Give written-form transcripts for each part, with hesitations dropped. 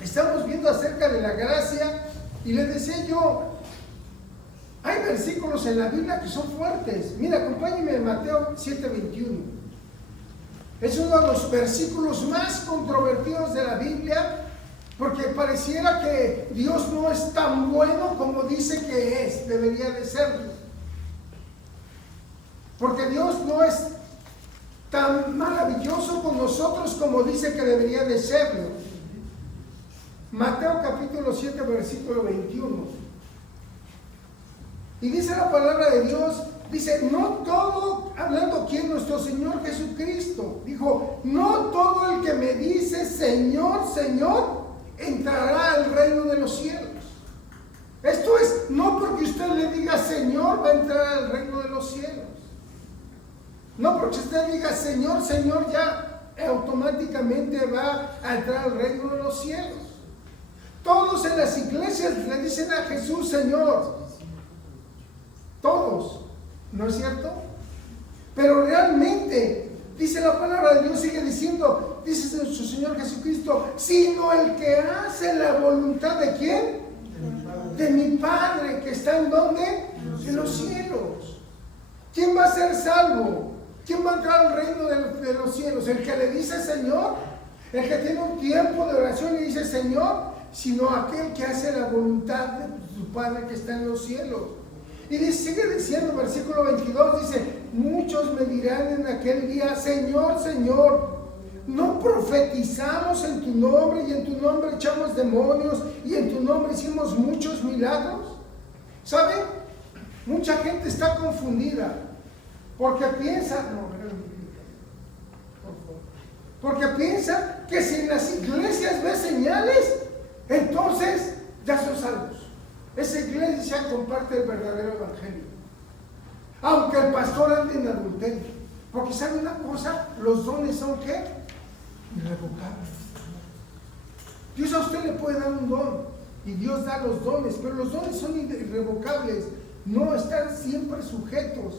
Estamos viendo acerca de la gracia y les decía yo, hay versículos en la Biblia que son fuertes. Mira, acompáñenme en Mateo 7:21. Es uno de los versículos más controvertidos de la Biblia, porque pareciera que Dios no es tan bueno como dice que es, debería de serlo. Porque Dios no es tan maravilloso con nosotros como dice que debería de serlo. Mateo capítulo 7, versículo 21. Y dice la palabra de Dios, dice, no todo, hablando aquí nuestro Señor Jesucristo, dijo, no todo el que me dice Señor, Señor, entrará al reino de los cielos. Esto es, no porque usted le diga Señor, va a entrar al reino de los cielos. No porque usted diga Señor, Señor, ya automáticamente va a entrar al reino de los cielos. Todos en las iglesias le dicen a Jesús Señor. Todos, ¿no es cierto? Pero realmente, dice la palabra de Dios, sigue diciendo, dice su Señor Jesucristo, sino el que hace la voluntad de ¿quién? De mi Padre, que está ¿en dónde? En los cielos. ¿Quién va a ser salvo? ¿Quién va a entrar al reino de los cielos? ¿El que le dice Señor? ¿El que tiene un tiempo de oración y dice Señor? Sino aquel que hace la voluntad de su Padre que está en los cielos. Y sigue diciendo, versículo 22, dice, muchos me dirán en aquel día, Señor, Señor, ¿no profetizamos en tu nombre y en tu nombre echamos demonios y en tu nombre hicimos muchos milagros? ¿Saben? Mucha gente está confundida porque piensa, porque piensa que si en las iglesias ve señales, entonces ya son salvos. Esa iglesia comparte el verdadero evangelio. Aunque el pastor ande en adulterio. Porque ¿sabe una cosa? Los dones son ¿qué? Irrevocables. Dios a usted le puede dar un don. Y Dios da los dones. Pero los dones son irrevocables. No están siempre sujetos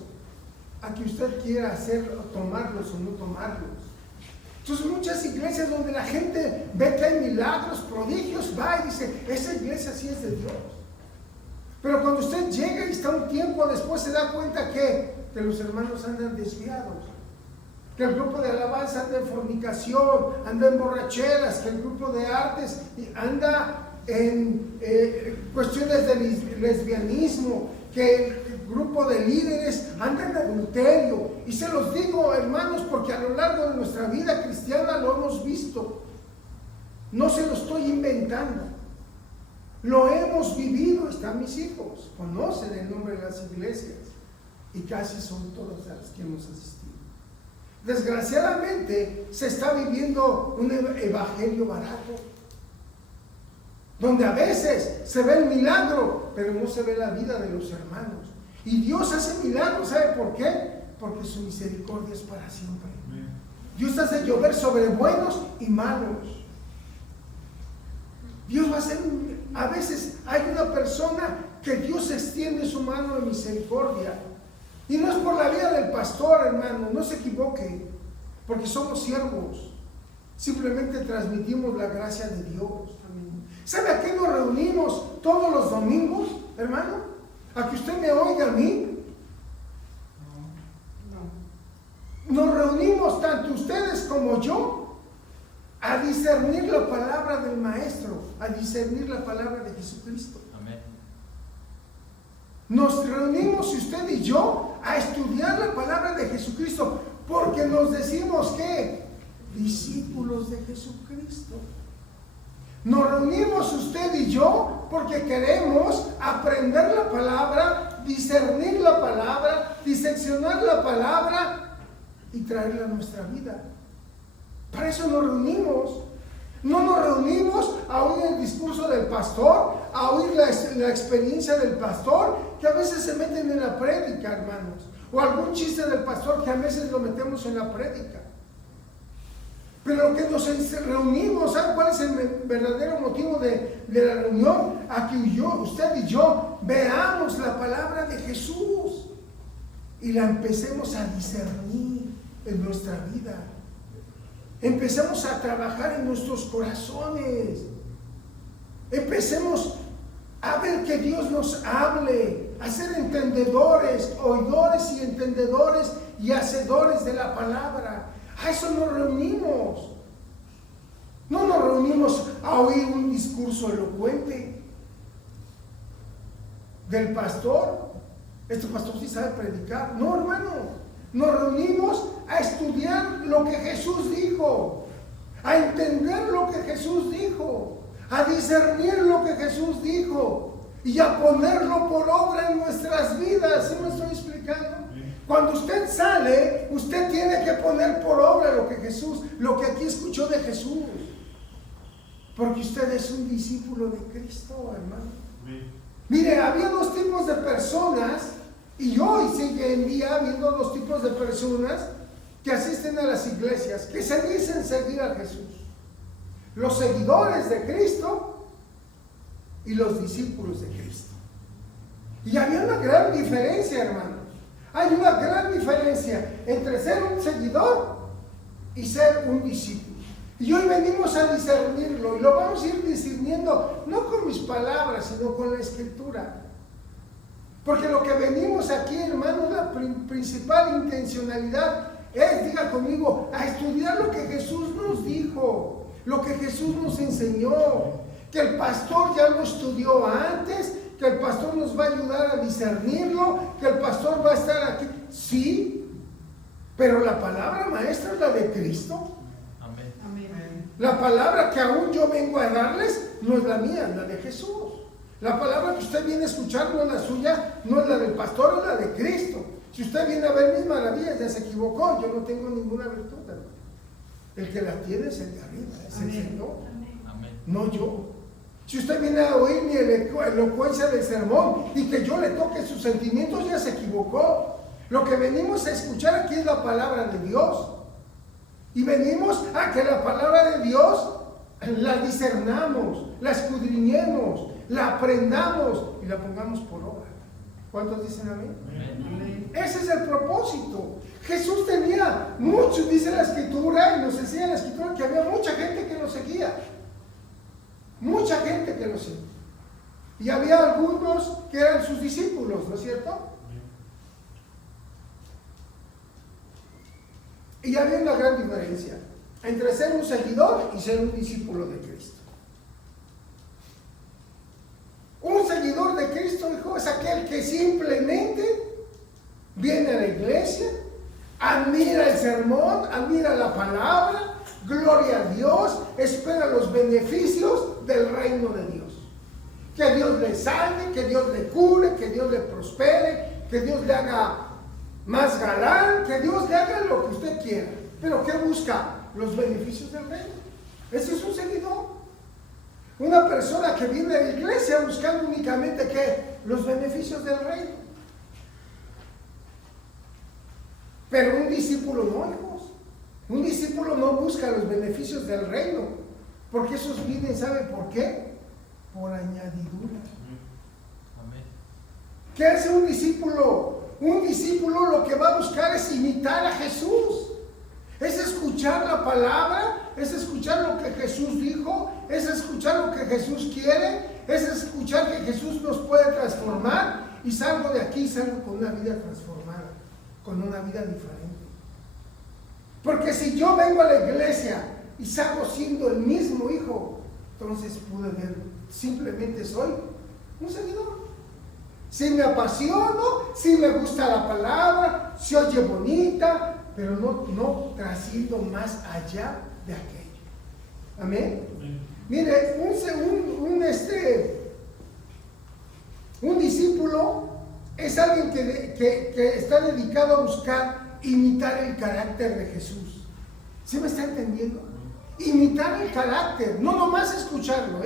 a que usted quiera hacer, tomarlos o no tomarlos. Entonces muchas iglesias donde la gente ve que hay milagros, prodigios, va y dice, esa iglesia sí es de Dios. Pero cuando usted llega y está un tiempo después se da cuenta que los hermanos andan desviados, que el grupo de alabanza anda en fornicación, anda en borracheras, que el grupo de artes anda en cuestiones de lesbianismo, que el grupo de líderes anda en adulterio. Y se los digo, hermanos, porque a lo largo de nuestra vida cristiana lo hemos visto. No se lo estoy inventando. Lo hemos vivido, están mis hijos, conocen el nombre de las iglesias y casi son todas las que hemos asistido. Desgraciadamente se está viviendo un evangelio barato, donde a veces se ve el milagro, pero no se ve la vida de los hermanos. Y Dios hace milagros, ¿sabe por qué? Porque su misericordia es para siempre. Dios hace llover sobre buenos y malos. Dios va a hacer, a veces hay una persona que Dios extiende su mano de misericordia. Y no es por la vida del pastor, hermano, no se equivoque, porque somos siervos. Simplemente transmitimos la gracia de Dios. ¿Sabe a qué nos reunimos todos los domingos, hermano? ¿A que usted me oiga a mí? No. Nos reunimos tanto ustedes como yo a discernir la palabra del Maestro, a discernir la palabra de Jesucristo. Amén. Nos reunimos usted y yo a estudiar la palabra de Jesucristo, porque nos decimos que discípulos de Jesucristo. Nos reunimos usted y yo porque queremos aprender la palabra, discernir la palabra, diseccionar la palabra y traerla a nuestra vida. Para eso nos reunimos. No nos reunimos a oír el discurso del pastor, a oír la experiencia del pastor, que a veces se meten en la prédica, hermanos, o algún chiste del pastor que a veces lo metemos en la prédica. Pero lo que nos reunimos, ¿saben cuál es el verdadero motivo de la reunión? A que usted y yo veamos la palabra de Jesús y la empecemos a discernir en nuestra vida. Empecemos a trabajar en nuestros corazones. Empecemos a ver que Dios nos hable, a ser entendedores, oidores y entendedores y hacedores de la palabra. A eso nos reunimos. No nos reunimos a oír un discurso elocuente del pastor. Este pastor sí sabe predicar. No, hermano. Nos reunimos a estudiar lo que Jesús dijo, a entender lo que Jesús dijo, a discernir lo que Jesús dijo y a ponerlo por obra en nuestras vidas. ¿Sí me estoy explicando? Cuando usted sale, usted tiene que poner por obra lo que aquí escuchó de Jesús. Porque usted es un discípulo de Cristo, hermano. Mire, había dos tipos de personas, y hoy sigue en día habiendo dos tipos de personas que asisten a las iglesias, que se dicen seguir a Jesús. Los seguidores de Cristo y los discípulos de Cristo. Y había una gran diferencia, hermano. Hay una gran diferencia entre ser un seguidor y ser un discípulo. Y hoy venimos a discernirlo, y lo vamos a ir discerniendo no con mis palabras, sino con la Escritura. Porque lo que venimos aquí, hermano, la principal intencionalidad es, diga conmigo, a estudiar lo que Jesús nos dijo, lo que Jesús nos enseñó, que el pastor ya lo estudió antes, que el pastor nos va a ayudar a discernirlo, que el pastor va a estar aquí. Sí, pero la palabra maestra es la de Cristo. Amén. La palabra que aún yo vengo a darles no es la mía, es la de Jesús. La palabra que usted viene a escuchar no es la suya, no es la del pastor, es la de Cristo. Si usted viene a ver mis maravillas, ya se equivocó. Yo no tengo ninguna virtud, hermano. El que la tiene es el de arriba, es el Señor, no yo. Si usted viene a oír mi elocuencia del sermón y que yo le toque sus sentimientos, ya se equivocó. Lo que venimos a escuchar aquí es la palabra de Dios. Y venimos a que la palabra de Dios la discernamos, la escudriñemos, la aprendamos y la pongamos por obra. ¿Cuántos dicen amén? Amén. Ese es el propósito. Jesús tenía muchos, dice la Escritura, y nos enseña la Escritura, que había mucha gente que lo seguía. Mucha gente que lo seguía. Y había algunos que eran sus discípulos, ¿no es cierto? Y había una gran diferencia entre ser un seguidor y ser un discípulo de Cristo. Un seguidor de Cristo, hijo, es aquel que simplemente viene a la iglesia, admira el sermón, admira la palabra, gloria a Dios, espera los beneficios del reino de Dios. Que Dios le salve, que Dios le cure, que Dios le prospere, que Dios le haga más galán, que Dios le haga lo que usted quiera. Pero ¿qué busca? Los beneficios del reino. Ese es un seguidor. Una persona que viene a la iglesia buscando únicamente ¿qué? Los beneficios del reino. Pero un discípulo no, hijos. Un discípulo no busca los beneficios del reino, porque esos vienen, ¿saben por qué? Por añadidura. Amén. ¿Qué hace un discípulo? Un discípulo lo que va a buscar es imitar a Jesús. Es escuchar la palabra, es escuchar lo que Jesús dijo, es escuchar lo que Jesús quiere, es escuchar que Jesús nos puede transformar y salgo de aquí, salgo con una vida transformada, con una vida diferente. Porque si yo vengo a la iglesia y salgo siendo el mismo hijo, entonces pude ver, simplemente soy un seguidor. Si me apasiono, si me gusta la palabra, si oye bonita, pero no trasciendo más allá de aquello. Amén. Mire, un discípulo es alguien que está dedicado a buscar imitar el carácter de Jesús. ¿Sí me está entendiendo? Imitar el carácter, no nomás escucharlo,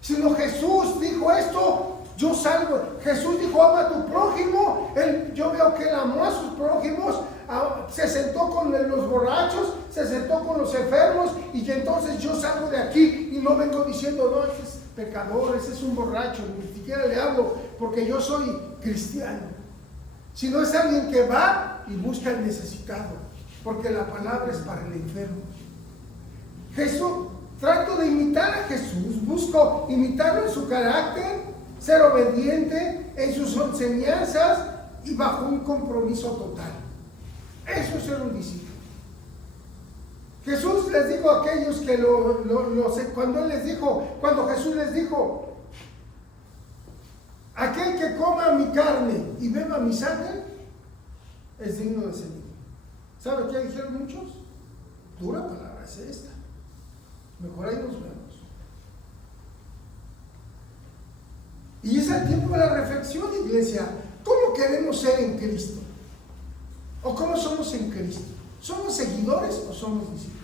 sino Jesús dijo esto. Yo salgo, Jesús dijo ama a tu prójimo, yo veo que él amó a sus prójimos, se sentó con los borrachos, se sentó con los enfermos, y que entonces yo salgo de aquí y no vengo diciendo, no, ese es pecador, ese es un borracho, ni siquiera le hablo porque yo soy cristiano, sino es alguien que va y busca al necesitado, porque la palabra es para el enfermo. Jesús, trato de imitar a Jesús, busco busco imitarlo en su carácter, ser obediente en sus enseñanzas y bajo un compromiso total. Eso es ser un discípulo. Jesús les dijo a aquellos que cuando Jesús les dijo, aquel que coma mi carne y beba mi sangre es digno de seguir. ¿Sabe qué dijeron muchos? Dura palabra es esta. Mejor ahí nos vemos. Y es el tiempo de la reflexión, iglesia. ¿Cómo queremos ser en Cristo? ¿O cómo somos en Cristo? ¿Somos seguidores o somos discípulos?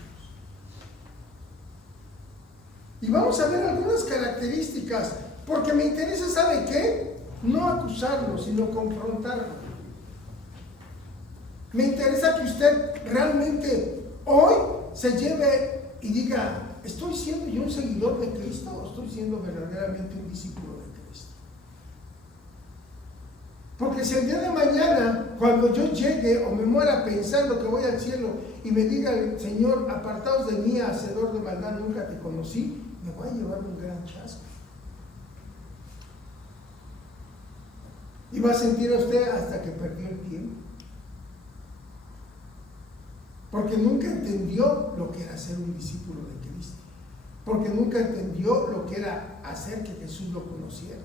Y vamos a ver algunas características, porque me interesa, ¿sabe qué? No acusarlo, sino confrontarlo. Me interesa que usted realmente hoy se lleve y diga, ¿estoy siendo yo un seguidor de Cristo o estoy siendo verdaderamente un discípulo de Cristo? Porque si el día de mañana, cuando yo llegue o me muera pensando que voy al cielo y me diga el Señor, apartaos de mí, hacedor de maldad, nunca te conocí, me voy a llevar un gran chasco. Y va a sentir a usted hasta que perdió el tiempo. Porque nunca entendió lo que era ser un discípulo de Cristo. Porque nunca entendió lo que era hacer que Jesús lo conociera.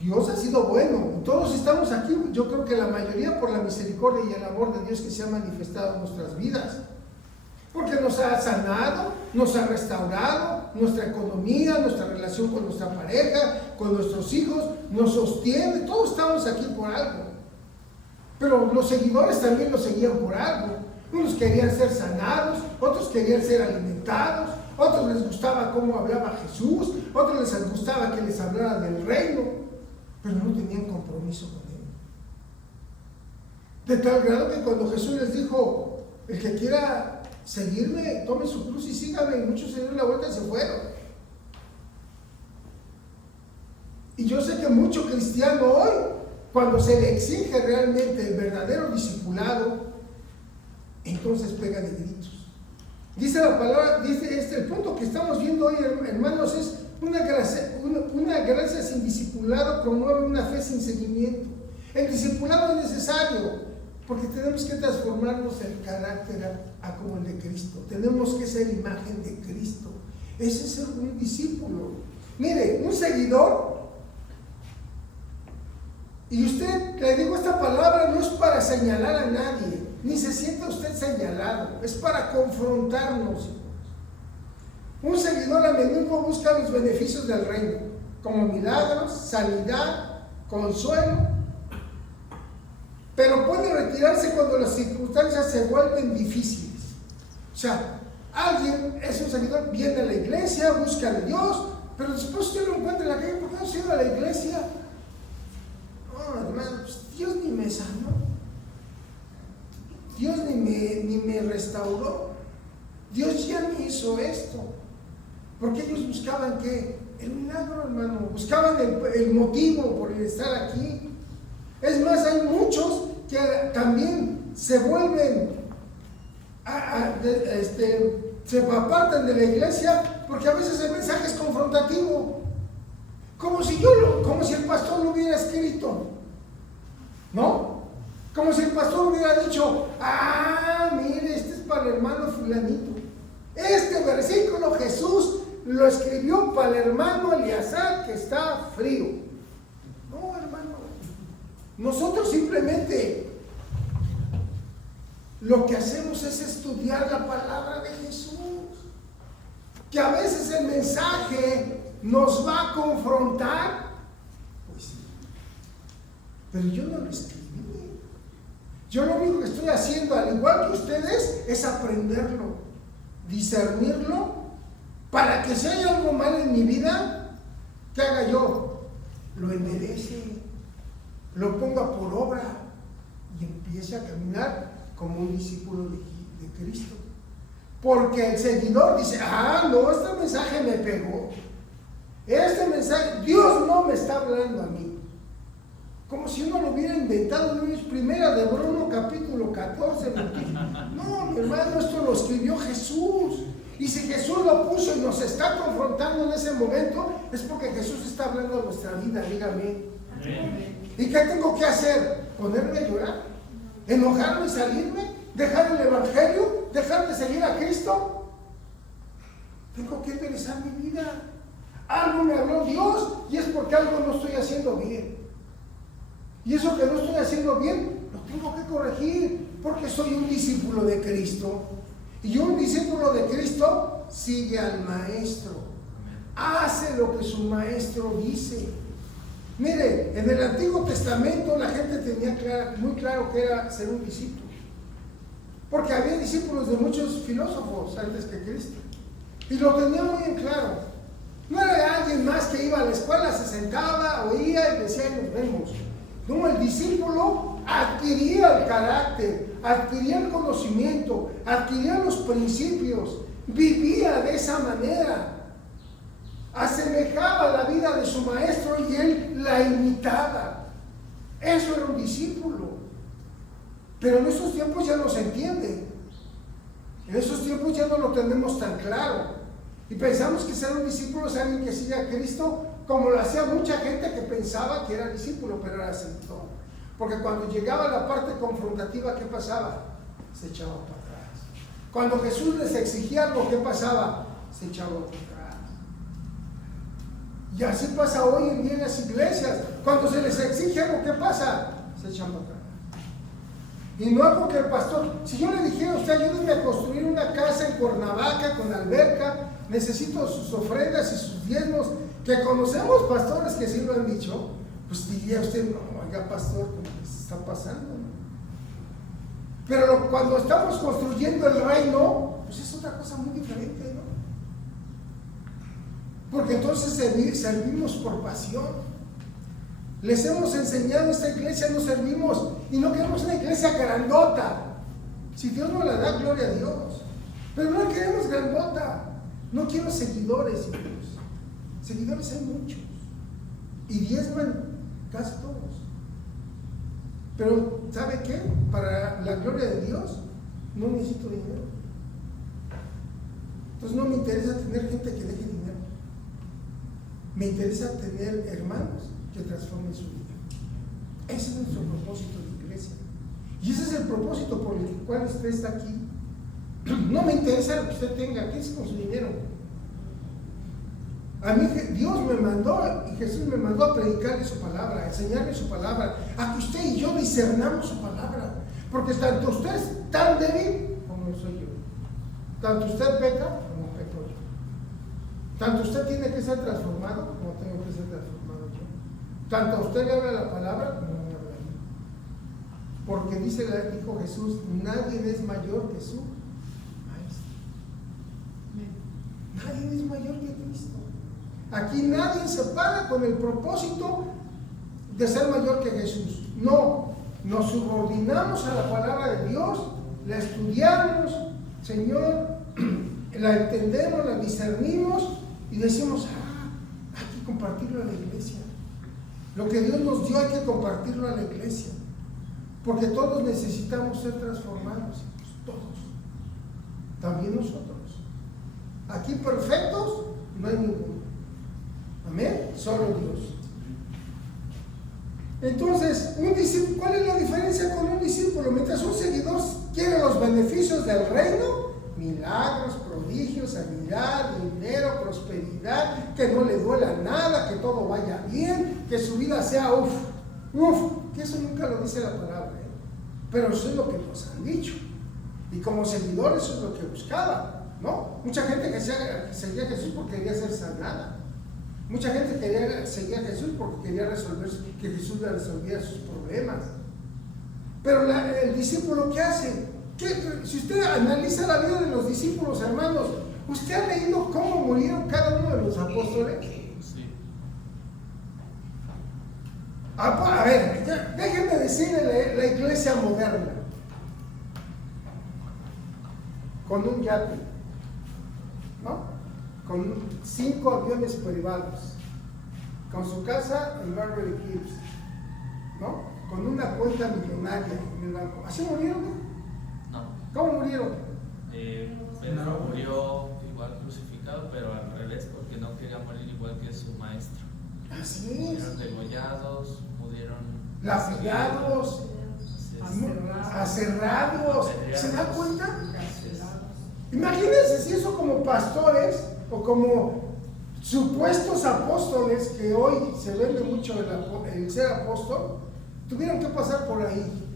Dios ha sido bueno. Todos estamos aquí, yo creo que la mayoría por la misericordia y el amor de Dios que se ha manifestado en nuestras vidas. Porque nos ha sanado, nos ha restaurado, nuestra economía, nuestra relación con nuestra pareja, con nuestros hijos, nos sostiene. Todos estamos aquí por algo. Pero los seguidores también lo seguían por algo. Unos querían ser sanados, otros querían ser alimentados, otros les gustaba cómo hablaba Jesús, otros les gustaba que les hablara del reino, pero no tenían compromiso con él. De tal grado que cuando Jesús les dijo, el que quiera seguirme, tome su cruz y sígame, y muchos se dieron la vuelta y se fueron. Y yo sé que mucho cristiano hoy, cuando se le exige realmente el verdadero discipulado, entonces pega de gritos. Dice la palabra, dice el punto que estamos viendo hoy, hermanos, es una gracia sin discipulado promueve una fe sin seguimiento. El discipulado es necesario porque tenemos que transformarnos el carácter a como el de Cristo. Tenemos que ser imagen de Cristo. Ese es ser un discípulo. Mire, un seguidor. Y usted, le digo, esta palabra no es para señalar a nadie, ni se sienta usted señalado, es para confrontarnos. Un seguidor a menudo busca los beneficios del reino, como milagros, sanidad, consuelo, pero puede retirarse cuando las circunstancias se vuelven difíciles. O sea, alguien es un seguidor, viene a la iglesia, busca a Dios, pero después usted lo encuentra en la calle. ¿Por qué no se ha ido a la iglesia? Hermano, pues Dios ni me sanó, Dios ni me restauró, Dios ya me hizo esto. Porque ellos buscaban ¿qué? El milagro, hermano, buscaban el motivo por el estar aquí. Es más, hay muchos que también se vuelven se apartan de la iglesia porque a veces el mensaje es confrontativo. Como si el pastor lo hubiera escrito, ¿no? Como si el pastor hubiera dicho, mire, este es para el hermano fulanito. Este versículo Jesús lo escribió para el hermano Eleazar que está frío. No, hermano. Nosotros simplemente lo que hacemos es estudiar la palabra de Jesús. Que a veces el mensaje nos va a confrontar, pues sí, pero yo no lo escribí. Yo lo único que estoy haciendo, al igual que ustedes, es aprenderlo, discernirlo, para que si hay algo mal en mi vida, ¿qué haga yo? Lo enderece, lo ponga por obra y empiece a caminar como un discípulo de Cristo. Porque el seguidor dice, no, este mensaje me pegó. Este mensaje, Dios no me está hablando a mí. Como si uno lo hubiera inventado. Primera de Bruno, capítulo 14. No, mi hermano, esto lo escribió Jesús. Y si Jesús lo puso y nos está confrontando en ese momento, es porque Jesús está hablando de nuestra vida, dígame. ¿Y qué tengo que hacer? ¿Ponerme a llorar? ¿Enojarme y salirme? ¿Dejar el Evangelio? ¿Dejar de seguir a Cristo? Tengo que enderezar mi vida. Algo me habló Dios y es porque algo no estoy haciendo bien. Y eso que no estoy haciendo bien, lo tengo que corregir, porque soy un discípulo de Cristo. Y un discípulo de Cristo sigue al maestro, hace lo que su maestro dice. Mire, en el Antiguo Testamento la gente tenía muy claro que era ser un discípulo, porque había discípulos de muchos filósofos antes que Cristo, y lo tenía muy en claro. No era alguien más que iba a la escuela, se sentaba, oía y decía, nos vemos. No, el discípulo adquiría el carácter, adquiría el conocimiento, adquiría los principios, vivía de esa manera, asemejaba la vida de su maestro y él la imitaba. Eso era un discípulo. Pero en esos tiempos ya no se entiende. En esos tiempos ya no lo tenemos tan claro. Y pensamos que ser un discípulo es alguien que sigue a Cristo, como lo hacía mucha gente que pensaba que era discípulo, pero era seguidor. Porque cuando llegaba la parte confrontativa, ¿qué pasaba? Se echaba para atrás. Cuando Jesús les exigía algo, ¿qué pasaba? Se echaba para atrás. Y así pasa hoy en día en las iglesias. Cuando se les exige algo, ¿qué pasa? Se echan para atrás. Y no es porque el pastor, si yo le dijera a usted, ayúdeme a construir una casa en Cuernavaca con alberca, necesito sus ofrendas y sus diezmos, que conocemos pastores que sí lo han dicho, pues diría usted, no, oiga pastor, ¿qué se está pasando? Pero cuando estamos construyendo el reino, pues es otra cosa muy diferente, ¿no? Porque entonces servimos por pasión. Les hemos enseñado en esta iglesia, no servimos y no queremos una iglesia grandota. Si Dios nos la da, gloria a Dios. Pero no queremos grandota. No quiero seguidores, hijos. Seguidores hay muchos. Y diezman casi todos. Pero, ¿sabe qué? Para la gloria de Dios, no necesito dinero. Entonces no me interesa tener gente que deje dinero. Me interesa tener hermanos que transformen su vida. Ese es nuestro propósito de iglesia. Y ese es el propósito por el cual usted está aquí. No me interesa lo que usted tenga, ¿qué es con su dinero? A mí Dios me mandó y Jesús me mandó a predicarle su palabra, a enseñarle su palabra, a que usted y yo discernamos su palabra. Porque tanto usted es tan débil como lo soy yo. Tanto usted peca como peco yo. Tanto usted tiene que ser transformado como tengo que ser transformado yo. Tanto a usted le habla la palabra como me habla a mí. Porque dijo Jesús, nadie es mayor que su maestro. Nadie es mayor que Cristo. Aquí nadie se para con el propósito de ser mayor que Jesús. No, nos subordinamos a la palabra de Dios, la estudiamos, Señor, la entendemos, la discernimos y decimos, hay que compartirlo a la iglesia. Lo que Dios nos dio hay que compartirlo a la iglesia. Porque todos necesitamos ser transformados, todos. También nosotros. Aquí perfectos no hay ninguno. Amén, solo Dios. Entonces, un discípulo, ¿cuál es la diferencia con un discípulo? Mientras un seguidor quiere los beneficios del reino, milagros, prodigios, sanidad, dinero, prosperidad, que no le duela nada, que todo vaya bien, que su vida sea que eso nunca lo dice la palabra, pero eso es lo que nos han dicho. Y como seguidor eso es lo que buscaba, ¿no? Mucha gente que seguía a Jesús porque quería ser sanada. Mucha gente seguía a Jesús porque quería que Jesús le resolviera sus problemas. Pero el discípulo, ¿qué hace? Si usted analiza la vida de los discípulos, hermanos, ¿usted ha leído cómo murieron cada uno de los apóstoles? Sí. A ver, déjenme decirle la iglesia moderna. Con un yate, ¿no? Con 5 aviones privados, con su casa en Beverly Hills, ¿no? Con una cuenta millonaria en el banco. ¿Así murieron? No. ¿Cómo murieron? Pedro murió igual crucificado, pero al revés, porque no quería morir igual que su maestro. Así es. Murieron degollados, murieron Lapidados, aserrados. ¿Se da cuenta? Imagínense si eso como pastores o como supuestos apóstoles, que hoy se vende mucho el ser apóstol, tuvieron que pasar por ahí.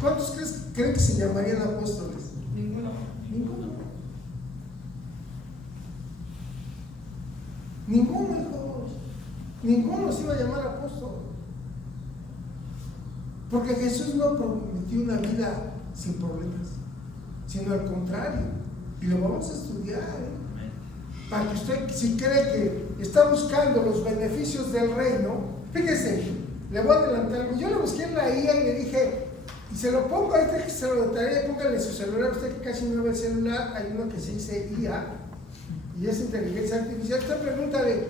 ¿Cuántos creen que se llamarían apóstoles? Ninguno. Ninguno, hijos. Ninguno se iba a llamar apóstol. Porque Jesús no prometió una vida sin problemas, sino al contrario. Y lo vamos a estudiar, para que usted, si cree que está buscando los beneficios del reino, fíjese, le voy a adelantar algo. Yo le busqué en la IA y le dije, y se lo pongo ahí, que se lo de tarea, póngale su celular. Usted que casi no ve el celular, hay uno que se dice IA, y es inteligencia artificial. Usted pregúntale,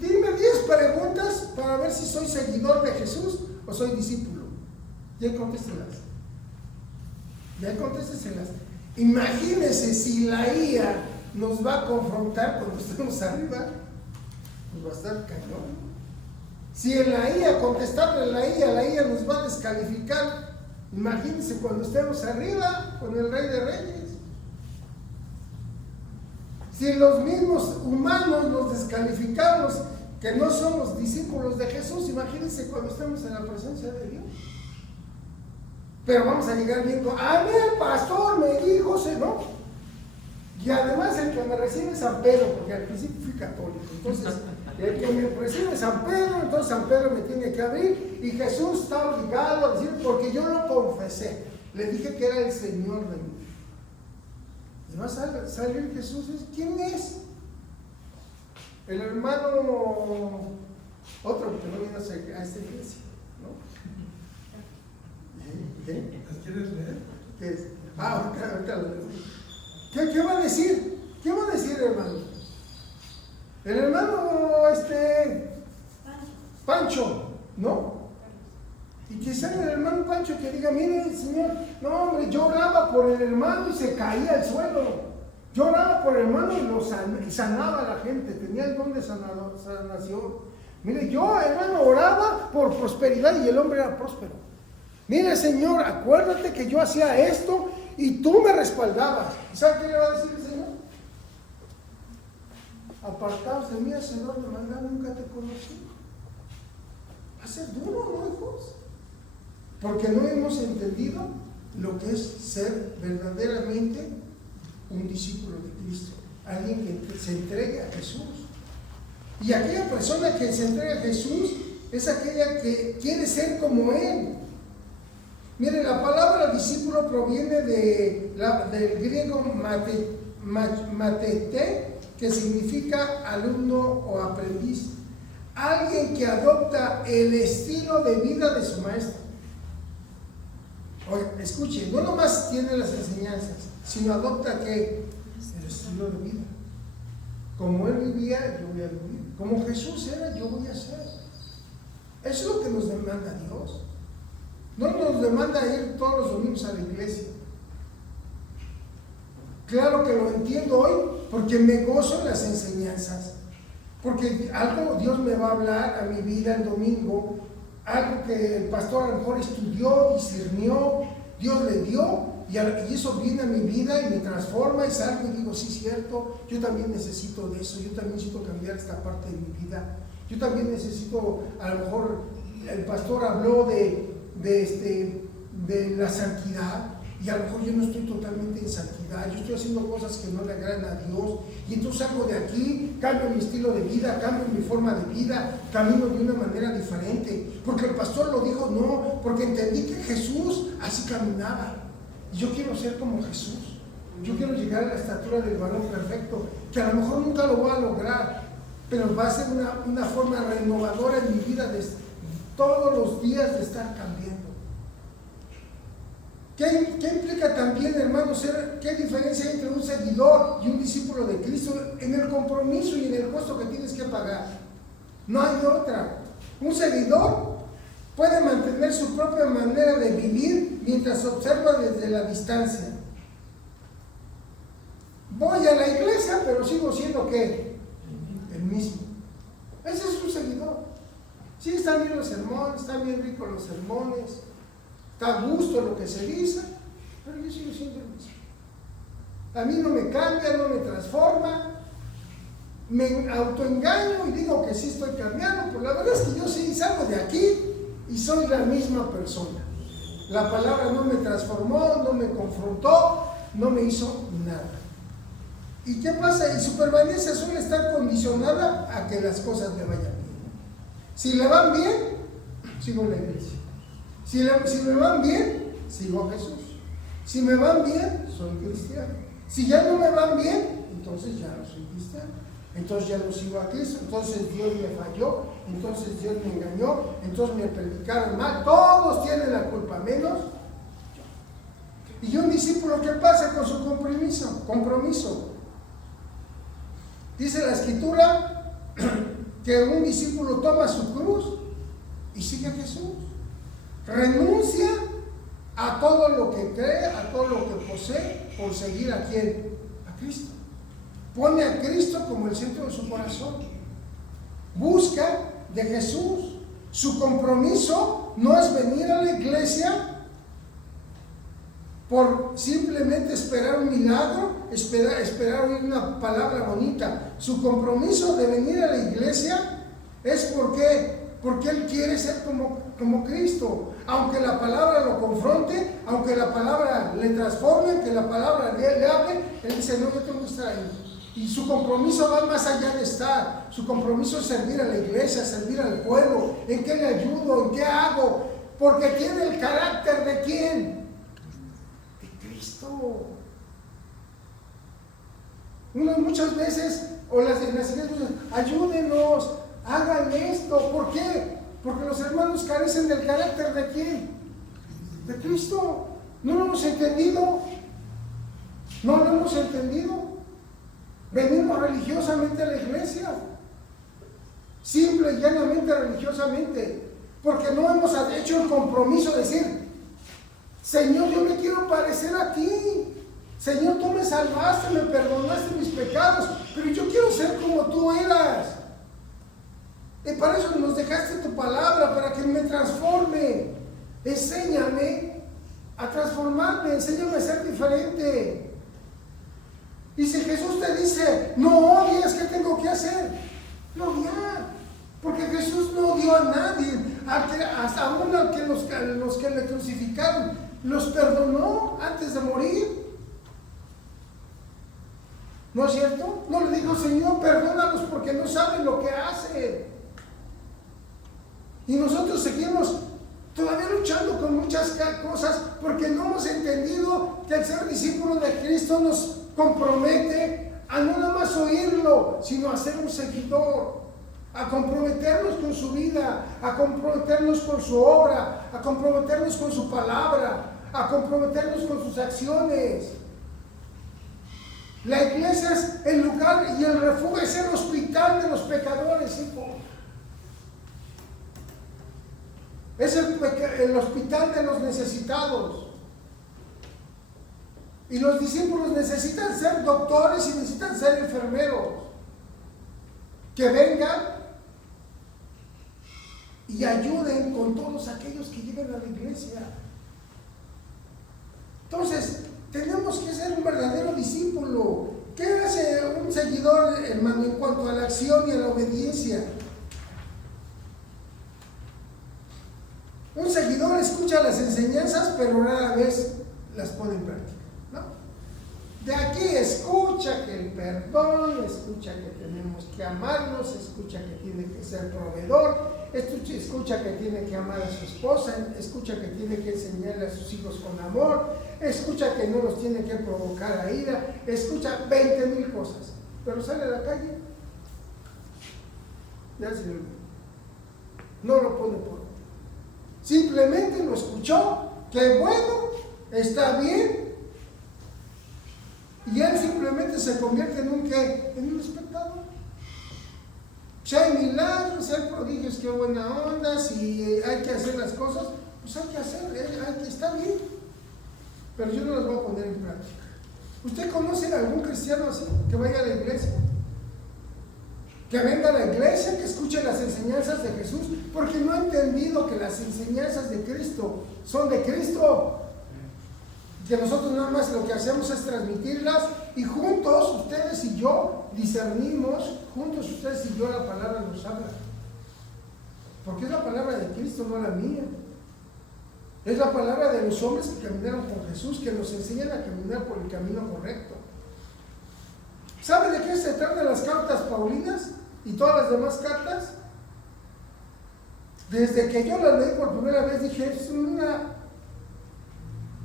dime 10 preguntas para ver si soy seguidor de Jesús o soy discípulo. Y ahí contéstelas. Imagínense si la IA nos va a confrontar cuando estemos arriba, pues va a estar cañón. Si en la IA, contestarle a la IA nos va a descalificar, imagínense cuando estemos arriba con el Rey de Reyes. Si los mismos humanos nos descalificamos, que no somos discípulos de Jesús, imagínense cuando estemos en la presencia de Dios. Pero vamos a llegar viendo, a ver, el pastor me dijo, ¿no? Y además el que me recibe es San Pedro, porque al principio fui católico. Entonces, el que me recibe es San Pedro, entonces San Pedro me tiene que abrir. Y Jesús está obligado a decir, porque yo lo confesé. Le dije que era el Señor de mí. Y va a salir Jesús y dice, ¿quién es? El hermano, otro que no vino a esta iglesia, ¿no? ¿Quieres leer? ¿Qué es? Ahorita lo leo. ¿Qué va a decir? ¿Qué va a decir, hermano? El hermano, Pancho, ¿no? Y que salga el hermano Pancho que diga, mire, Señor, no, hombre, yo oraba por el hermano y se caía al suelo. Yo oraba por el hermano y sanaba a la gente, tenía el don de sanación. Mire, yo, hermano, oraba por prosperidad y el hombre era próspero. Mire, Señor, acuérdate que yo hacía esto y tú me respaldabas. ¿Y sabe qué le va a decir el Señor? Apartaos de mí, hacedor de maldad, nunca te conocí. Va a ser duro, ¿no, hijos? Porque no hemos entendido lo que es ser verdaderamente un discípulo de Cristo, alguien que se entregue a Jesús. Y aquella persona que se entrega a Jesús es aquella que quiere ser como Él. Mire, la palabra discípulo proviene del griego matete, que significa alumno o aprendiz. Alguien que adopta el estilo de vida de su maestro. Oye, escuche, no nomás tiene las enseñanzas, sino adopta ¿qué? El estilo de vida. Como Él vivía, yo voy a vivir. Como Jesús era, yo voy a ser. Eso es lo que nos demanda Dios. No nos demanda ir todos los domingos a la iglesia. Claro que lo entiendo hoy porque me gozo en las enseñanzas. Porque algo Dios me va a hablar a mi vida el domingo, algo que el pastor a lo mejor estudió, discernió, Dios le dio, y eso viene a mi vida y me transforma y salgo y digo, sí, cierto, yo también necesito de eso, yo también necesito cambiar esta parte de mi vida, yo también necesito, a lo mejor el pastor habló de la santidad, y a lo mejor yo no estoy totalmente en santidad, yo estoy haciendo cosas que no le agradan a Dios, y entonces salgo de aquí, cambio mi estilo de vida, cambio mi forma de vida, camino de una manera diferente, porque el pastor lo dijo, no, porque entendí que Jesús así caminaba, y yo quiero ser como Jesús, yo quiero llegar a la estatura del varón perfecto, que a lo mejor nunca lo voy a lograr, pero va a ser una forma renovadora en mi vida de todos los días de estar cambiando. ¿Qué implica también, hermanos, qué diferencia hay entre un seguidor y un discípulo de Cristo? En el compromiso y en el costo que tienes que pagar. No hay otra. Un seguidor puede mantener su propia manera de vivir mientras observa desde la distancia. Voy a la iglesia, pero sigo siendo ¿qué? El mismo. Ese es un seguidor. Sí, están bien los sermones, están bien ricos los sermones, está a gusto lo que se dice, pero yo sigo siendo el mismo. A mí no me cambia, no me transforma, me autoengaño y digo que sí estoy cambiando, pero la verdad es que yo sí salgo de aquí y soy la misma persona. La palabra no me transformó, no me confrontó, no me hizo nada. ¿Y qué pasa? Y su permanencia suele estar condicionada a que las cosas le vayan bien. Si le van bien, sigo en la iglesia. Si me van bien, sigo a Jesús. Si me van bien, soy cristiano. Si ya no me van bien, entonces ya no soy cristiano. Entonces ya no sigo a Cristo. Entonces Dios me falló. Entonces Dios me engañó. Entonces me predicaron mal. Todos tienen la culpa, menos yo. Y un discípulo, ¿qué pasa con su compromiso? Dice la Escritura que un discípulo toma su cruz y sigue a Jesús. Renuncia a todo lo que cree, a todo lo que posee, por seguir a ¿quién? A Cristo. Pone a Cristo como el centro de su corazón. Busca de Jesús. Su compromiso no es venir a la iglesia por simplemente esperar un milagro, esperar oír una palabra bonita. Su compromiso de venir a la iglesia es porque Él quiere ser como Cristo. Aunque la palabra lo confronte, aunque la palabra le transforme, aunque la palabra le hable, Él dice, no, yo tengo que estar ahí. Y su compromiso va más allá de estar. Su compromiso es servir a la iglesia, servir al pueblo. ¿En qué le ayudo? ¿En qué hago? Porque tiene el carácter ¿de quién? De Cristo. Muchas veces, o las iglesias dicen, ayúdenos, hagan esto. ¿Por qué? Porque los hermanos carecen del carácter ¿de quién? De Cristo. ¿No lo hemos entendido? ¿No lo hemos entendido? Venimos religiosamente a la iglesia, simple y llanamente religiosamente, porque no hemos hecho el compromiso de decir, Señor, yo me quiero parecer a ti. Señor, tú me salvaste, me perdonaste mis pecados, pero yo quiero ser como tú eras. Y para eso nos dejaste tu palabra, para que me transforme. Enséñame a transformarme, enséñame a ser diferente. Y si Jesús te dice, no odies, ¿qué tengo que hacer? No odiar. Porque Jesús no odió a nadie. Hasta aún a los que le crucificaron, los perdonó antes de morir. ¿No es cierto? No le dijo, Señor, perdónalos porque no saben lo que hacen. Y nosotros seguimos todavía luchando con muchas cosas porque no hemos entendido que el ser discípulo de Cristo nos compromete a no nada más oírlo, sino a ser un seguidor, a comprometernos con su vida, a comprometernos con su obra, a comprometernos con su palabra, a comprometernos con sus acciones. La iglesia es el lugar y el refugio, es el hospital de los pecadores, hijo. Es el hospital de los necesitados. Y los discípulos necesitan ser doctores y necesitan ser enfermeros. Que vengan y ayuden con todos aquellos que lleguen a la iglesia. Entonces, tenemos que ser un verdadero discípulo. ¿Qué hace un seguidor, hermano, en cuanto a la acción y a la obediencia? Un seguidor escucha las enseñanzas, pero rara vez las pone en práctica, ¿no? De aquí escucha que el perdón, escucha que tenemos que amarnos, escucha que tiene que ser proveedor, escucha que tiene que amar a su esposa, escucha que tiene que enseñarle a sus hijos con amor, escucha que no los tiene que provocar a ira, escucha 20,000 cosas, pero sale a la calle, ya se lo no lo pone por obra. Simplemente lo escuchó, que bueno, está bien, y él simplemente se convierte en un espectador. Si hay milagros, si hay prodigios, qué buena onda, si hay que hacer las cosas, pues hay que hacer, está bien, pero yo no las voy a poner en práctica. ¿Usted conoce a algún cristiano así, que vaya a la iglesia? Que venga a la iglesia, que escuche las enseñanzas de Jesús, porque no ha entendido que las enseñanzas de Cristo son de Cristo. Que nosotros nada más lo que hacemos es transmitirlas y juntos, ustedes y yo, discernimos, juntos ustedes y yo la palabra nos habla. Porque es la palabra de Cristo, no la mía. Es la palabra de los hombres que caminaron con Jesús, que nos enseñan a caminar por el camino correcto. ¿Sabe de qué se tratan las cartas paulinas y todas las demás cartas? Desde que yo las leí por primera vez dije,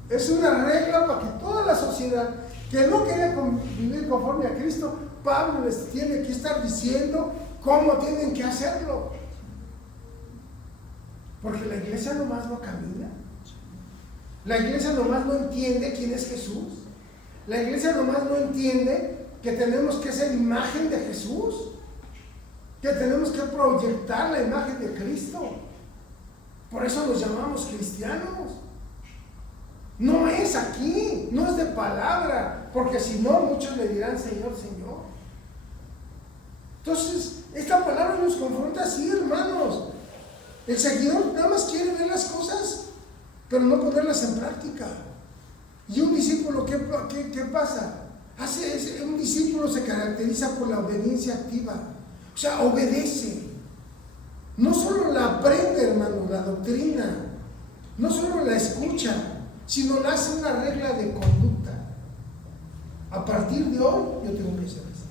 es una regla para que toda la sociedad que no quiere vivir conforme a Cristo, Pablo les tiene que estar diciendo cómo tienen que hacerlo. Porque la iglesia nomás no camina. La iglesia nomás no entiende quién es Jesús. La iglesia nomás no entiende que tenemos que ser imagen de Jesús, que tenemos que proyectar la imagen de Cristo. Por eso nos llamamos cristianos. No es aquí, no es de palabra, porque si no, muchos le dirán Señor, Señor. Entonces, esta palabra nos confronta así, hermanos. El seguidor nada más quiere ver las cosas, pero no ponerlas en práctica. Y un discípulo, ¿qué pasa? Un discípulo se caracteriza por la obediencia activa. O sea, obedece. No solo la aprende, hermano, la doctrina. No solo la escucha, sino la hace una regla de conducta. A partir de hoy, yo tengo que hacer eso.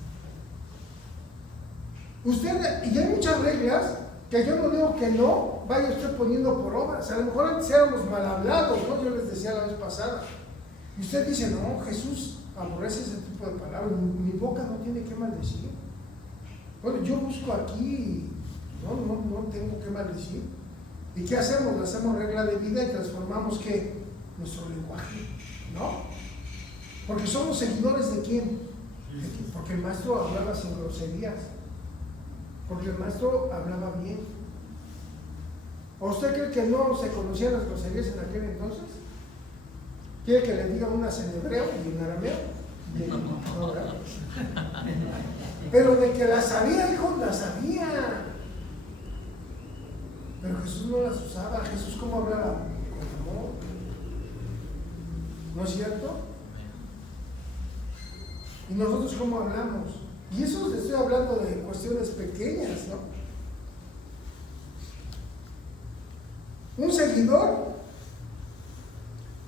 Y hay muchas reglas que yo no digo que no vaya usted poniendo por obras. A lo mejor antes éramos mal hablados, ¿no? Yo les decía la vez pasada. Y usted dice, no, Jesús aborrece ese tipo de palabras. Mi boca no tiene que maldecir. Bueno, yo busco aquí, no tengo que maldecir. ¿Y qué hacemos? Le hacemos regla de vida y transformamos ¿qué? Nuestro lenguaje, ¿no? Porque somos seguidores de quién? Porque el maestro hablaba sin groserías. Porque el maestro hablaba bien. ¿O usted cree que no se conocían las groserías en aquel entonces? ¿Quiere que le diga unas en hebreo y en arameo? No, ¿verdad? Pero de que las sabía, hijo, las sabía. Pero Jesús no las usaba. Jesús, ¿cómo hablaba? Con amor. ¿No es cierto? ¿Y nosotros cómo hablamos? Y eso estoy hablando de cuestiones pequeñas, ¿no? Un seguidor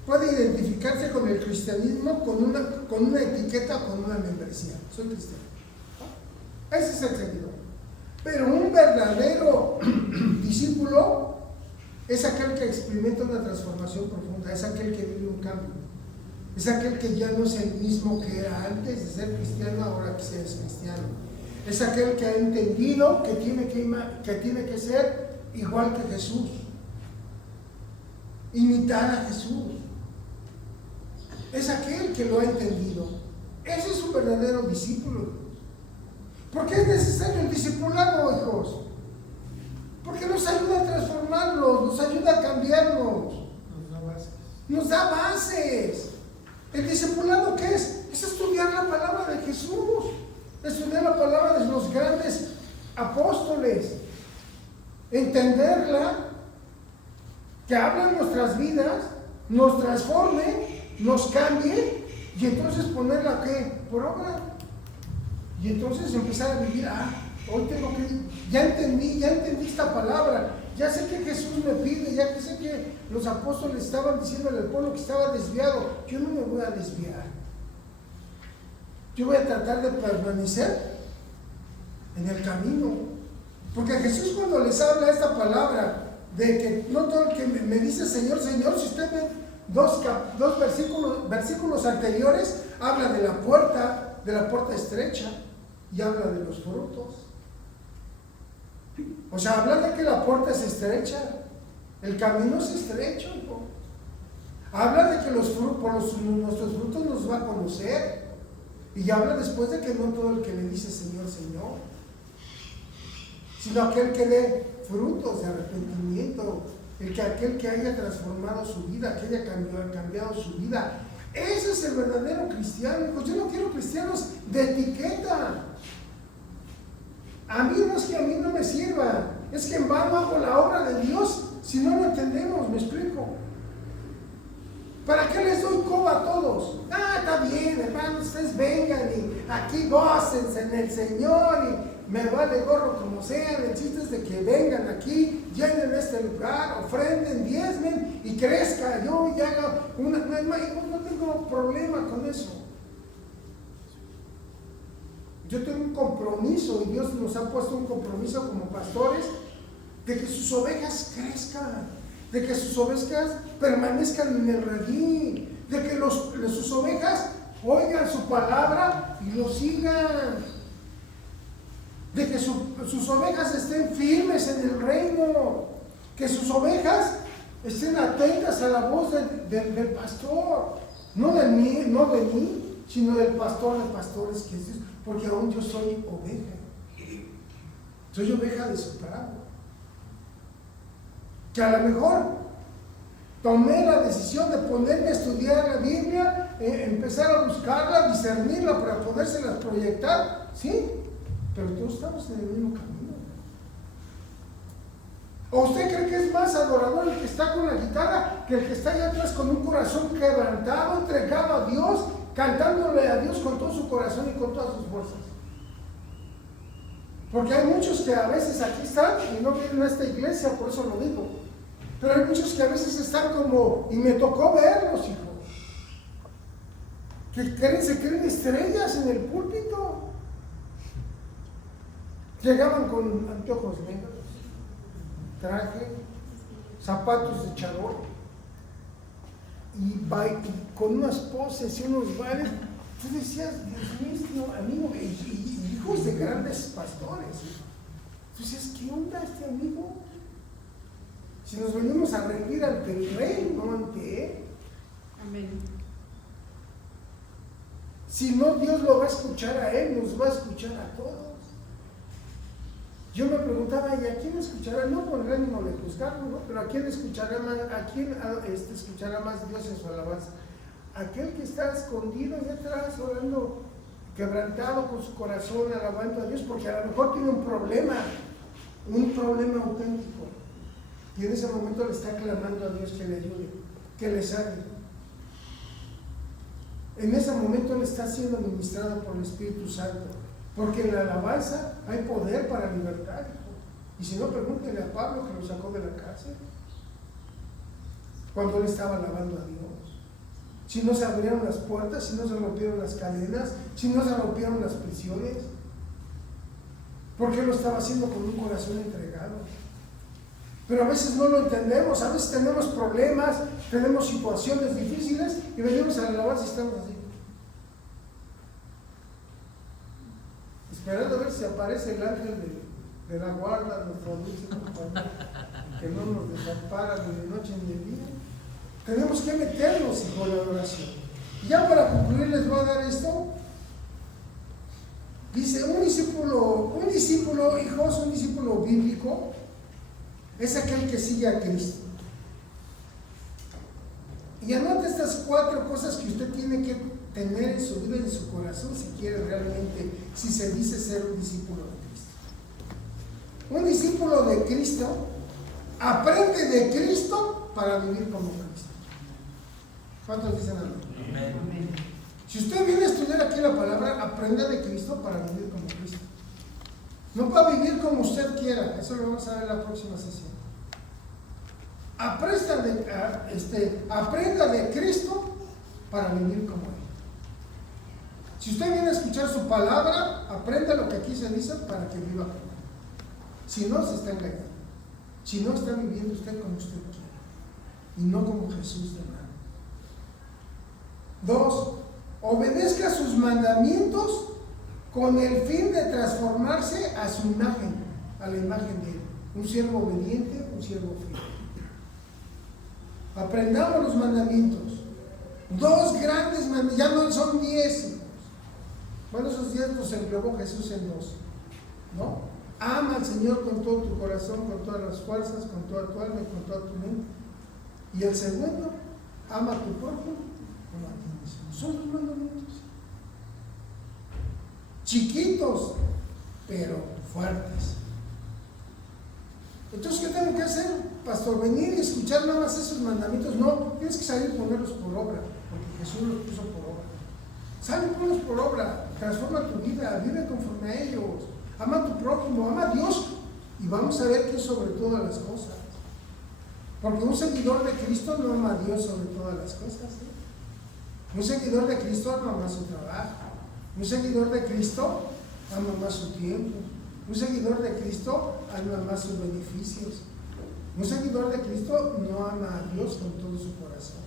puede identificarse con el cristianismo con una etiqueta o con una membresía. Soy cristiano, ¿no? Ese es el seguidor. Pero un verdadero discípulo es aquel que experimenta una transformación profunda, es aquel que vive un cambio, es aquel que ya no es el mismo que era antes de ser cristiano, ahora que se es cristiano. Es aquel que ha entendido que tiene que ser igual que Jesús, imitar a Jesús. Es aquel que lo ha entendido. Ese es un verdadero discípulo. ¿Por qué es necesario el discipulado, hijos? Porque nos ayuda a transformarnos, nos ayuda a cambiarnos. Nos da bases. ¿El discipulado qué es? Es estudiar la palabra de Jesús, estudiar la palabra de los grandes apóstoles, entenderla, que habla en nuestras vidas, nos transforme, nos cambie, y entonces ponerla ¿qué? Por obra. Y entonces empezar a vivir, hoy tengo que, ya entendí esta palabra, ya sé que Jesús me pide, ya que sé que los apóstoles estaban diciéndole al pueblo que estaba desviado. Yo no me voy a desviar. Yo voy a tratar de permanecer en el camino. Porque Jesús, cuando les habla esta palabra de que no todo el que me dice Señor, Señor, si usted ve dos versículos anteriores, habla de la puerta estrecha y habla de los frutos. O sea, habla de que la puerta es estrecha, el camino es estrecho, hijo. Habla de que nuestros frutos nos va a conocer. Y habla después de que no todo el que le dice Señor, Señor, sino aquel que dé frutos de arrepentimiento, aquel que haya transformado su vida, que haya cambiado su vida, Ese es el verdadero cristiano. Pues yo no quiero cristianos de etiqueta. A mí no es que a mí no me sirva, es que en vano hago la obra de Dios si no lo entendemos, ¿me explico? ¿Para qué les doy coba a todos? Ah, está bien, hermanos, ustedes vengan y aquí gócense en el Señor y me vale gorro como sean. El chiste es de que vengan aquí, llenen este lugar, ofrenden, diezmen y crezca yo y haga una... No tengo problema con eso. Yo tengo un compromiso y Dios nos ha puesto un compromiso como pastores de que sus ovejas crezcan, de que sus ovejas permanezcan en el redil, de que sus ovejas oigan su palabra y lo sigan, de que sus ovejas estén firmes en el reino, que sus ovejas estén atentas a la voz del pastor, no de mí, sino del pastor de pastores, que es Dios, porque aún yo soy oveja de su prado. Que a lo mejor tomé la decisión de ponerme a estudiar la Biblia, empezar a buscarla, discernirla para podérselas proyectar, ¿sí? Pero todos estamos en el mismo camino. ¿O usted cree que es más adorador el que está con la guitarra que el que está allá atrás con un corazón quebrantado, entregado a Dios, cantándole a Dios con todo su corazón y con todas sus fuerzas? Porque hay muchos que a veces aquí están y no vienen a esta iglesia, por eso lo digo. Pero hay muchos que a veces están como, y me tocó verlos, hijo, que se creen estrellas en el púlpito. Llegaban con anteojos negros, traje, zapatos de charol y con unas poses y unos bailes. Tú decías, Dios mío, amigo, y hijos de grandes pastores. Tú decías, ¿qué onda este amigo? Si nos venimos a rendir ante el Rey, no ante Él. Amén. Si no, Dios lo va a escuchar a Él, nos va a escuchar a todos. Yo me preguntaba, ¿y a quién escuchará? No con el ánimo de juzgarlo, ¿no? Pero ¿a quién escuchará más? ¿A quién escuchará más Dios en su alabanza? Aquel que está escondido allá atrás, orando, quebrantado con su corazón, alabando a Dios, porque a lo mejor tiene un problema auténtico. Y en ese momento le está clamando a Dios que le ayude, que le salve. En ese momento le está siendo administrado por el Espíritu Santo, porque en la alabanza hay poder para libertar. Y si no, pregúntenle a Pablo, que lo sacó de la cárcel, cuando él estaba alabando a Dios. Si no se abrieron las puertas, si no se rompieron las cadenas, si no se rompieron las prisiones, porque lo estaba haciendo con un corazón entregado. Pero a veces no lo entendemos, a veces tenemos problemas, tenemos situaciones difíciles y venimos a alabar si estamos así, esperando a ver si aparece el ángel de la guarda, nuestra dulce compañía, que no nos desampara ni de noche ni de día. Tenemos que meternos en la adoración. Y ya para concluir les voy a dar esto. Dice, un discípulo, hijos, un discípulo bíblico es aquel que sigue a Cristo. Y anote estas 4 cosas que usted tiene que tener en su vida y en su corazón si quiere realmente, si se dice ser un discípulo de Cristo. Un discípulo de Cristo aprende de Cristo para vivir como Cristo. ¿Cuántos dicen amén? Amén. Si usted viene a estudiar aquí la palabra, aprenda de Cristo para vivir como Cristo. No para vivir como usted quiera, eso lo vamos a ver en la próxima sesión. Aprenda de Cristo para vivir como Él. Si usted viene a escuchar su palabra, aprenda lo que aquí se dice para que viva como Él. Si no, se está engañando. Si no, está viviendo usted como usted quiere y no como Jesús de nada. 2. Obedezca sus mandamientos con el fin de transformarse a su imagen, a la imagen de Él. Un siervo obediente, un siervo fiel. Aprendamos los mandamientos. 2 grandes mandamientos, ya no son 10. Bueno, esos 10 los englobó Jesús en 2, ¿no? Ama al Señor con todo tu corazón, con todas las fuerzas, con toda tu alma y con toda tu mente. Y el segundo, ama a tu prójimo como a ti. Son los mandamientos. Chiquitos, pero fuertes. Entonces, ¿qué tengo que hacer, pastor? ¿Venir y escuchar nada más esos mandamientos? No, tienes que salir y ponerlos por obra, porque Jesús los puso por obra. Sal y ponlos por obra, transforma tu vida, vive conforme a ellos, ama a tu prójimo, ama a Dios, y vamos a ver que es sobre todas las cosas. Porque un seguidor de Cristo no ama a Dios sobre todas las cosas, ¿eh? Un seguidor de Cristo ama más su trabajo, un seguidor de Cristo ama más su tiempo, un seguidor de Cristo ama más sus beneficios. Un seguidor de Cristo no ama a Dios con todo su corazón.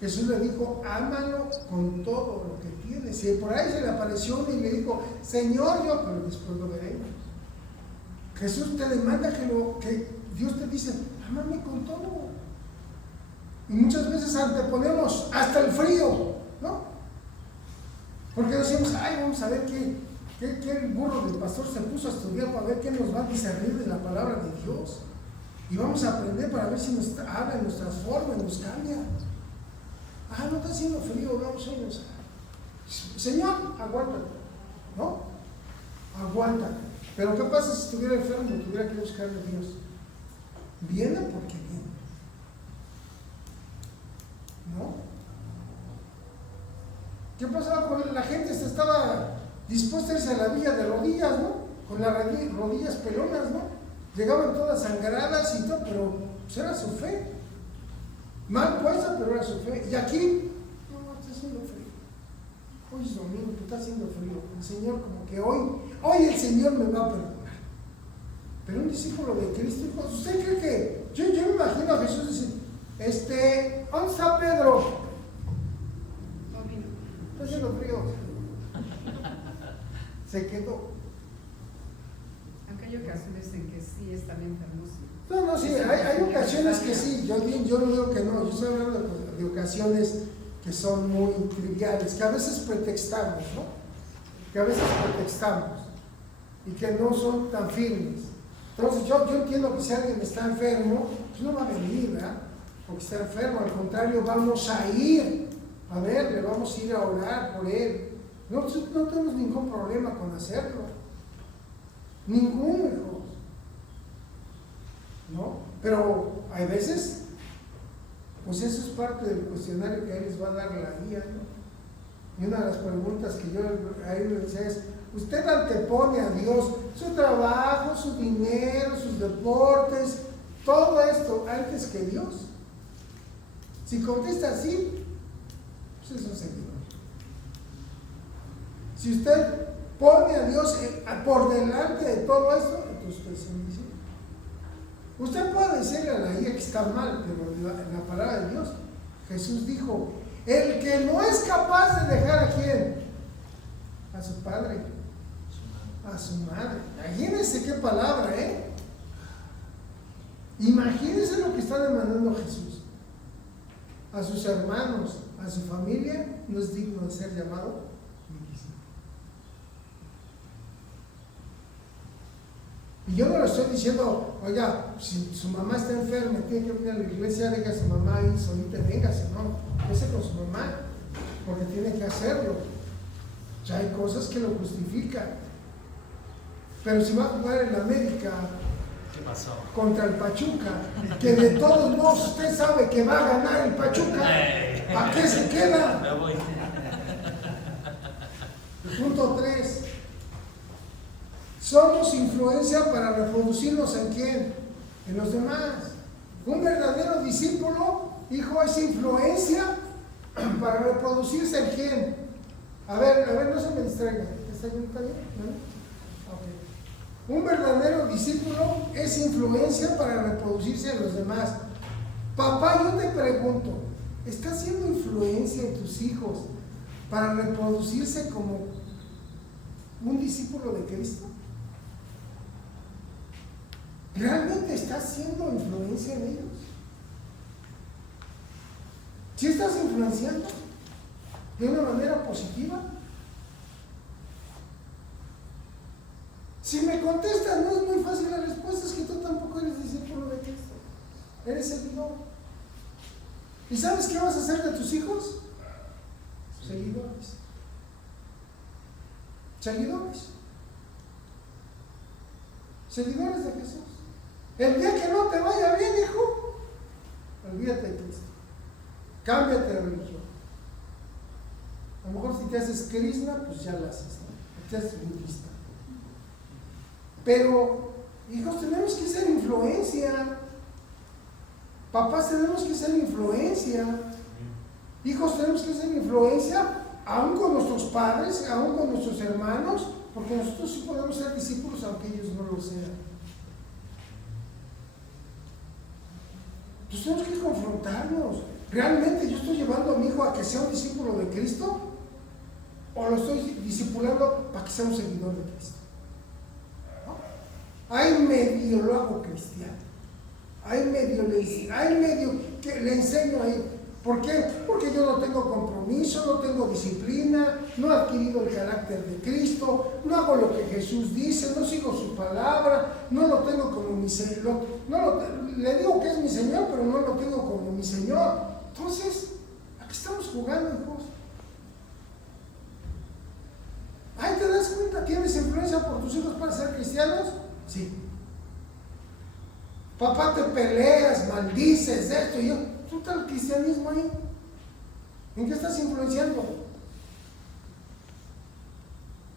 Jesús le dijo, ámalo con todo lo que tienes. Si por ahí se le apareció uno y le dijo, Señor, yo, pero después lo veremos. Jesús te demanda que Dios te dice, ámame con todo. Y muchas veces anteponemos hasta el frío, ¿no? Porque decimos, ay, vamos a ver qué el burro del pastor se puso a estudiar para ver qué nos va a discernir de la palabra de Dios. Y vamos a aprender para ver si nos habla, nos transforma, nos cambia. Ah, no está haciendo frío, vamos a irnos. Señor, aguántate, ¿no? Aguántate. Pero ¿qué pasa si estuviera enfermo y tuviera que buscarle a Dios? Viene porque viene, ¿no? ¿Qué pasaba con la gente? Se estaba dispuesta a irse a la villa de rodillas, ¿no? Con las rodillas pelonas, ¿no? Llegaban todas sangradas y todo, pero pues era su fe. Mal puesta, pero era su fe. Y aquí, no, está haciendo frío. Hoy es domingo, está haciendo frío. El Señor, como que hoy el Señor me va a perdonar. Pero un discípulo de Cristo, ¿usted cree que? Yo me imagino a Jesús decir, ¿dónde está Pedro? No vino. Está haciendo frío. Se quedó. Aunque hay ocasiones en que sí están enfermos. No, sí, hay ocasiones que sí, yo no digo que no, yo estoy hablando de ocasiones que son muy triviales, que a veces pretextamos, ¿no? Que a veces pretextamos y que no son tan firmes. Entonces yo entiendo que si alguien está enfermo, pues no va a venir, ¿verdad? Porque está enfermo, al contrario, vamos a ir a verle, vamos a ir a orar por él. No tenemos ningún problema con hacerlo. Ninguno, hijos. ¿No? Pero hay veces, pues eso es parte del cuestionario que ahí les va a dar la guía, ¿no? Y una de las preguntas que yo ahí le decía es, ¿usted antepone a Dios su trabajo, su dinero, sus deportes, todo esto antes que Dios? Si contesta así, pues es un seguidor. Si usted pone a Dios por delante de todo esto, entonces usted es un discípulo. Usted puede decirle a la guía que está mal, pero en la palabra de Dios, Jesús dijo, el que no es capaz de dejar a quién, a su padre, a su madre. Imagínense qué palabra, Imagínense lo que está demandando Jesús. A sus hermanos, a su familia, no es digno de ser llamado mi discípulo. Y yo no le estoy diciendo, oiga, si su mamá está enferma, tiene que venir a la iglesia, deja a su mamá ahí solita, véngase, no, véngase con su mamá, porque tiene que hacerlo. O sea, hay cosas que lo justifican. Pero si va a jugar en América contra el Pachuca, que de todos modos usted sabe que va a ganar el Pachuca, ¿a qué se queda? Me voy. Punto 3. Somos influencia para reproducirnos ¿en quién? En los demás. Un verdadero discípulo, hijo, es influencia para reproducirse en quién. A ver, no se me distraiga. ¿Está bien? ¿No? Okay. Un verdadero discípulo es influencia para reproducirse en los demás. Papá, yo te pregunto, ¿estás haciendo influencia en tus hijos para reproducirse como un discípulo de Cristo? ¿Realmente estás haciendo influencia en ellos? ¿Sí estás influenciando de una manera positiva? Si me contestas, no es muy fácil la respuesta, es que tú tampoco eres discípulo de Cristo, eres seguidor. ¿Y sabes qué vas a hacer de tus hijos? Seguidores. Seguidores. Seguidores de Jesús. El día que no te vaya bien, hijo, olvídate de Cristo. Cámbiate de religión. A lo mejor si te haces Krishna, pues ya la haces, ¿no? Te haces budista. Pero, hijos, tenemos que ser influencia. Papás, tenemos que ser influencia. Hijos, tenemos que ser influencia, aún con nuestros padres, aún con nuestros hermanos, porque nosotros sí podemos ser discípulos, aunque ellos no lo sean. Entonces tenemos que confrontarnos. ¿Realmente yo estoy llevando a mi hijo a que sea un discípulo de Cristo? ¿O lo estoy discipulando para que sea un seguidor de Cristo? ¿No? Hay medio lo hago cristiano. Hay medio que le enseño ahí. ¿Por qué? Porque yo no tengo compromiso, no tengo disciplina, no he adquirido el carácter de Cristo, no hago lo que Jesús dice, no sigo su palabra, no lo tengo como mi Señor. Le digo que es mi Señor, pero no lo tengo como mi Señor. Entonces, ¿a qué estamos jugando, hijos? Ahí te das cuenta, ¿tienes influencia por tus hijos para ser cristianos? Sí. Papá, te peleas, maldices esto y yo. ¿Tú estás el cristianismo ahí? ¿En qué estás influenciando?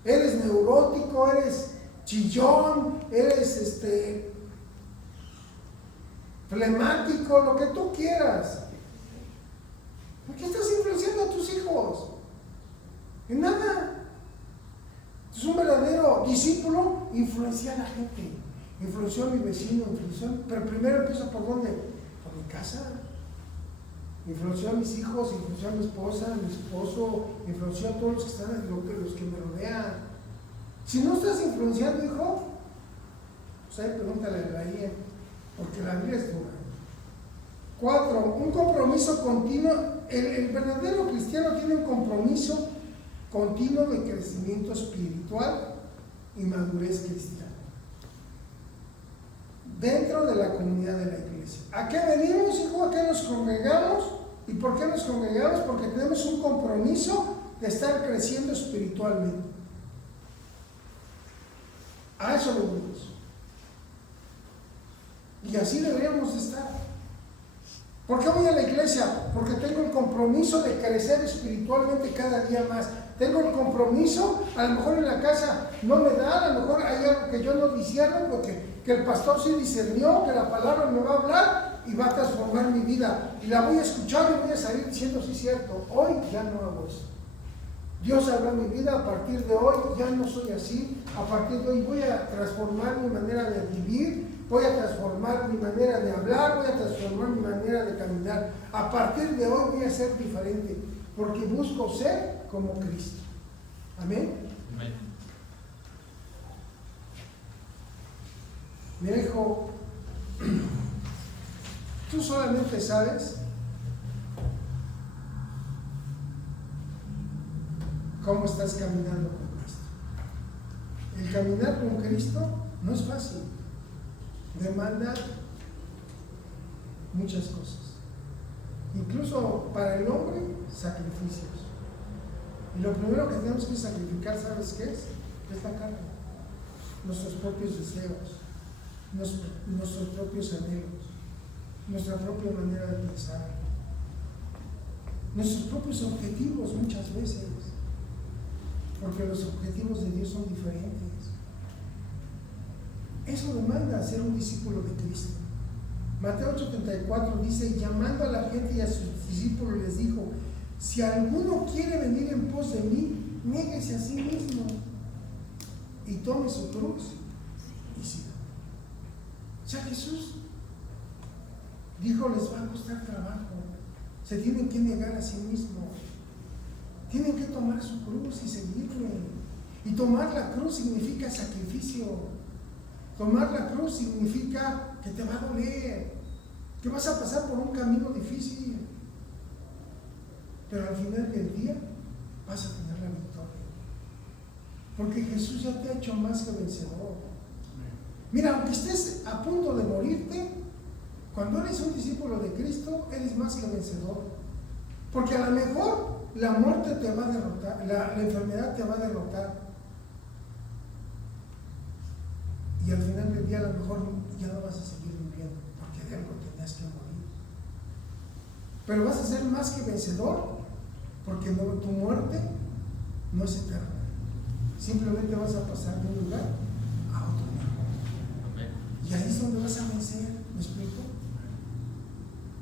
Eres neurótico, eres chillón, eres flemático, lo que tú quieras. ¿En qué estás influenciando a tus hijos? En nada. Es un verdadero discípulo, influencia a la gente, influenció a mi vecino, pero primero empiezo ¿por dónde? Por mi casa. Influenció a mis hijos, influenció a mi esposa, a mi esposo, influenció a todos los que están, los que me rodean. Si no estás influenciando, hijo, pues ahí pregúntale a la Biblia, porque la Biblia es dura. 4. Un compromiso continuo. El verdadero cristiano tiene un compromiso continuo de crecimiento espiritual y madurez cristiana dentro de la comunidad de la iglesia. ¿A qué venimos, hijo? ¿A qué nos congregamos? ¿Y por qué nos congregamos? Porque tenemos un compromiso de estar creciendo espiritualmente. A eso venimos. Y así deberíamos de estar. ¿Por qué voy a la iglesia? Porque tengo el compromiso de crecer espiritualmente cada día más. Tengo el compromiso, a lo mejor en la casa no me da, a lo mejor hay algo que yo no discierno, porque que el pastor sí discernió, que la palabra me va a hablar y va a transformar mi vida. Y la voy a escuchar y voy a salir diciendo, sí, cierto, hoy ya no hago eso. Dios habló en mi vida, a partir de hoy ya no soy así, a partir de hoy voy a transformar mi manera de vivir, voy a transformar mi manera de hablar, voy a transformar mi manera de caminar. A partir de hoy voy a ser diferente, porque busco ser como Cristo. Amén. Amén. Mi hijo, tú solamente sabes cómo estás caminando con Cristo. El caminar con Cristo no es fácil, demanda muchas cosas, incluso para el hombre, sacrificios. Y lo primero que tenemos que sacrificar, ¿sabes qué es? Es la carne, nuestros propios deseos, nuestros propios anhelos, nuestra propia manera de pensar, nuestros propios objetivos muchas veces, porque los objetivos de Dios son diferentes. Eso demanda ser un discípulo de Cristo. Mateo 8:34 dice, llamando a la gente y a sus discípulos les dijo, si alguno quiere venir en pos de mí, niéguese a sí mismo y tome su cruz y siga. O sea, Jesús dijo, les va a costar trabajo, se tienen que negar a sí mismos, tienen que tomar su cruz y seguirle. Y tomar la cruz significa sacrificio. Tomar la cruz significa que te va a doler, que vas a pasar por un camino difícil, pero al final del día vas a tener la victoria, porque Jesús ya te ha hecho más que vencedor. Mira, aunque estés a punto de morirte, cuando eres un discípulo de Cristo, eres más que vencedor, porque a lo mejor la muerte te va a derrotar, la enfermedad te va a derrotar. Y al final del día a lo mejor ya no vas a seguir viviendo, porque de algo tenías que morir. Pero vas a ser más que vencedor, porque no, tu muerte no es eterna. Simplemente vas a pasar de un lugar a otro lugar. Y ahí es donde vas a vencer, ¿me explico?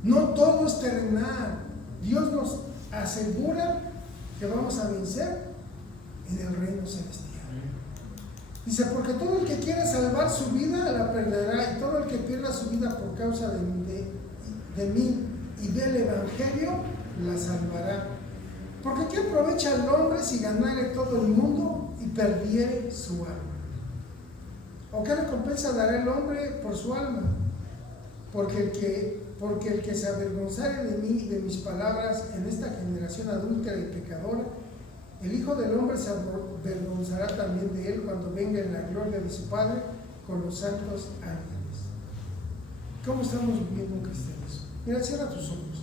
No todo es terrenal. Dios nos asegura que vamos a vencer en el reino celestial. Dice, porque todo el que quiera salvar su vida la perderá, y todo el que pierda su vida por causa de mí y del Evangelio la salvará. Porque ¿qué aprovecha el hombre si ganare todo el mundo y perdiere su alma? ¿O qué recompensa dará el hombre por su alma? Porque el que se avergonzare de mí y de mis palabras en esta generación adúltera y pecadora, el Hijo del Hombre se avergonzará también de él cuando venga en la gloria de su Padre con los santos ángeles. ¿Cómo estamos viviendo un cristianismo? Mira, cierra tus ojos.